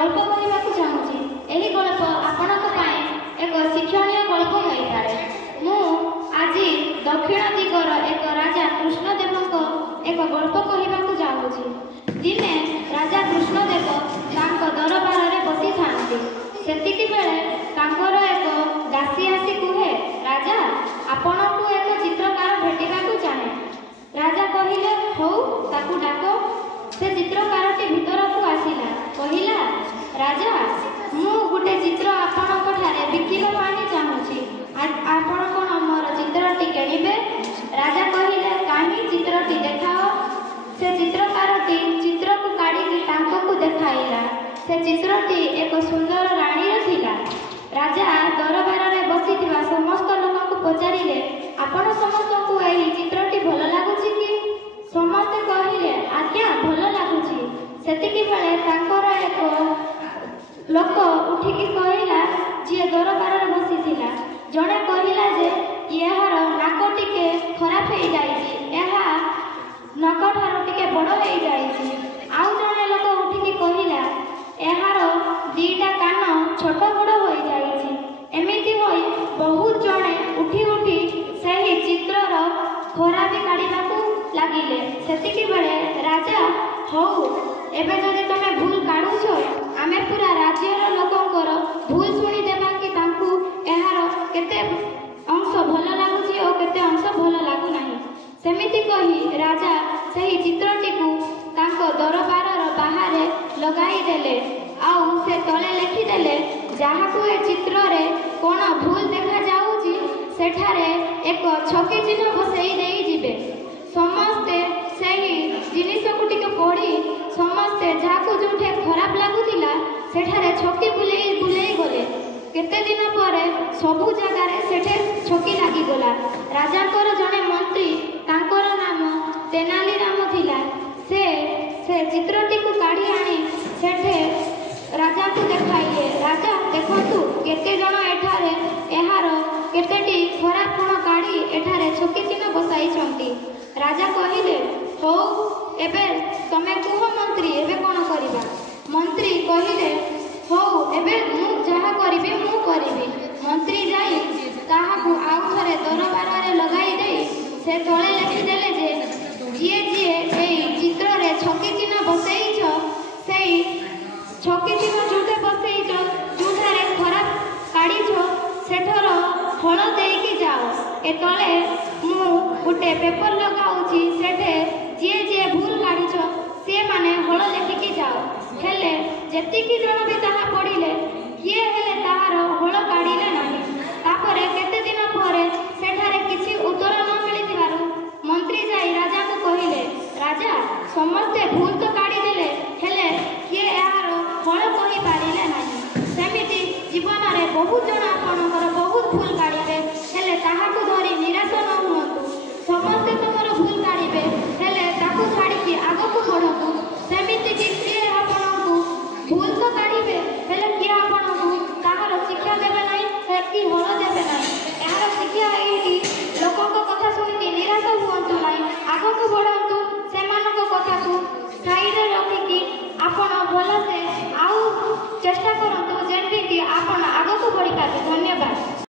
गल्प कहवाक चाहूँगी। यही गल्प आपणक एक शिक्षणीय गल्प होईपारे। मु आज दक्षिण दिगर एक राजा कृष्णदेव एक गल्प कहवाक चाहूँगी। दिने राजा कृष्णदेव दरबार में बसी था। सेतिकी बेले तांकर एक दासी आसी कहे, राजा आपण को एक चित्रकार भेटिबाकू चाहे। राजा कहिले हौ ताकू डाक। से चित्रकारटी भीतर को आसिला, कहिला राजा मु गोटे चित्र आपणक ठारे बिकिबा पानी चाहूँगी। आपण कोन मोर चित्रटी किणिबे? राजा कहिले काहे चित्रटी देखाओ। से चित्रकारटी चित्र को काढ़ी तांको को देखाइला। से चित्रटी एक सुंदर राणीर थिला। राजा दरबार में बसीथिबा समस्त लोक को पचारिले, आपण समस्त को एही चित्रटी भल लागुची कि? समस्ते कहिले आज्ञा भल लागुची। सेतिकी बेले तांकर एक लोक उठिकी कहिला, जी दरबार में बसीथिला, जणे कहिला जे यार नाक टिके खराब हो जाइछि, एहा नक ठारो टिके बड़ हो जाइछि। आउ जणे लोक उठिकी कहिला एहार दीटा कान छोट बड़ हो जाइछि। एमिति होई बहुत जणे उठी उठी सही चित्रर खराबी काढ़िबाकू लागिले। सेतिकी बेले राजा हौ एबे जदि तमे भूल काढुछ, आमे पूरा राज्यर लोकंकर भूल शुणी देबा कि तांकू एहार केते अंश भल लागुछि और केते अंश भल लागु नाही। सेमिति कही राजा सही चित्रटी को तांको दरबार बाहरे लगाई देले। आउ से तले लिखि देले, जहाकू ए चित्र रे कोन भूल देखा जाउछि सेठारे एक छकी चिन्ह बसई देई जिबे। समस्ते सही जिनिस को टिके पढ़ी समस्ते जहाकू जोठे खराब लागुतिला सेठारे छकी बुलेई बुलेई गले। केते दिन परे सबु जगार सेठे छकी लागी गला। राजांकर जने मंत्री तांकर नाम तेनाली राम थिला। से चित्रटी को काढ़ी आनी सेठे राजा को देखाइले। राजा देखंतु केते जण एठारे एहार केतेटी खराब गुण काढ़ी एठारे छकी चिन्ह बसाइछंती। राजा कहिले हौ एबे तमे कुह मंत्री एबे कोन करिबा? मंत्री कहिले हौ एबे मु जहा करिबे मु करिबी। मंत्री जाई ताहाकू आउ थरे दरबार रे लगाई देई से तळे लिखि देले जे जिए एई चित्र रे छकी चिन्ह बसैछ सेई छकी चिन्ह जोटे बसैछ जोठारे खराब काढ़ीछ सेठर फल देकी जाओ। ए तळे मु गोटे पेपर लगाउछि, सेठे जे भूल काढ़ीछ से माने हल लेखिकी जाओ। हेले जेतिकी जण भी ताहा पढ़िले किए हेले ताहार हल काढ़िले नाही। तापरे केते दिन परे सेठारे किछि उत्तर न मिलिथिबारु मंत्री जाई राजा को कहिले, राजा समस्ते भूल तो